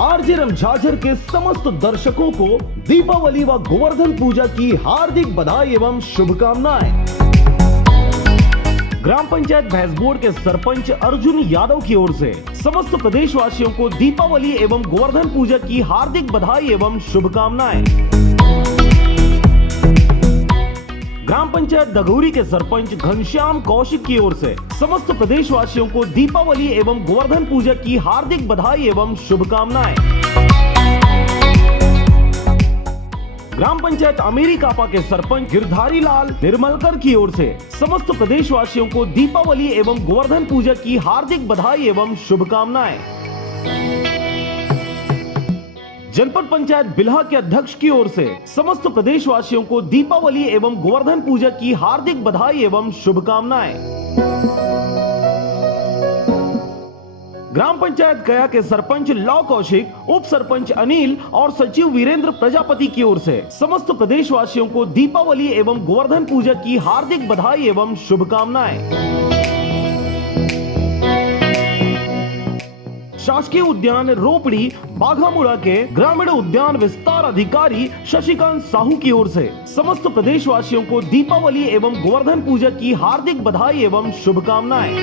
RJ Jhajhar के समस्त दर्शकों को दीपावली व गोवर्धन पूजा की हार्दिक बधाई एवं शुभकामनाएं। ग्राम पंचायत भैंसबोड़ के सरपंच अर्जुन यादव की ओर से समस्त प्रदेशवासियों को दीपावली एवं गोवर्धन पूजा की हार्दिक बधाई एवं शुभकामनाएं। ग्राम पंचायत दगौरी के सरपंच घनश्याम कौशिक की ओर से समस्त प्रदेशवासियों को दीपावली एवं गोवर्धन पूजा की हार्दिक बधाई एवं शुभकामनाएं। ग्राम पंचायत अमेरिकापा के सरपंच गिरधारी लाल निर्मलकर की ओर से समस्त प्रदेशवासियों को दीपावली एवं गोवर्धन पूजा की हार्दिक बधाई एवं शुभकामनाएं। जनपद पंचायत बिल्हा के अध्यक्ष की ओर से समस्त प्रदेशवासियों को दीपावली एवं गोवर्धन पूजा की हार्दिक बधाई एवं शुभकामनाएं। ग्राम पंचायत गया के सरपंच लौ कौशिक, उप सरपंच अनिल और सचिव वीरेंद्र प्रजापति की ओर से समस्त प्रदेशवासियों को दीपावली एवं गोवर्धन पूजा की हार्दिक बधाई एवं शुभकामनाएं। शासकीय उद्यान रोपड़ी बाघामुड़ा के ग्रामीण उद्यान विस्तार अधिकारी शशिकांत साहू की ओर से समस्त प्रदेशवासियों को दीपावली एवं गोवर्धन पूजा की हार्दिक बधाई एवं शुभकामनाएं।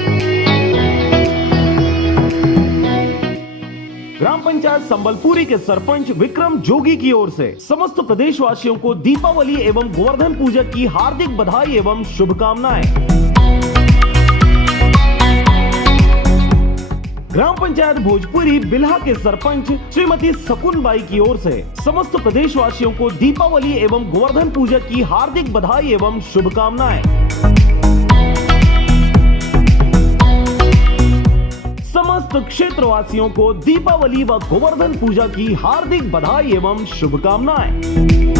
ग्राम पंचायत संबलपुरी के सरपंच विक्रम जोगी की ओर से समस्त प्रदेशवासियों को दीपावली एवं गोवर्धन पूजा की हार्दिक बधाई एवं शुभकामनाएं। ग्राम पंचायत भोजपुरी बिल्हा के सरपंच श्रीमती शकुन बाई की ओर से समस्त प्रदेशवासियों को दीपावली एवं गोवर्धन पूजा की हार्दिक बधाई एवं शुभकामनाएं। समस्त क्षेत्रवासियों को दीपावली व गोवर्धन पूजा की हार्दिक बधाई एवं शुभकामनाएं।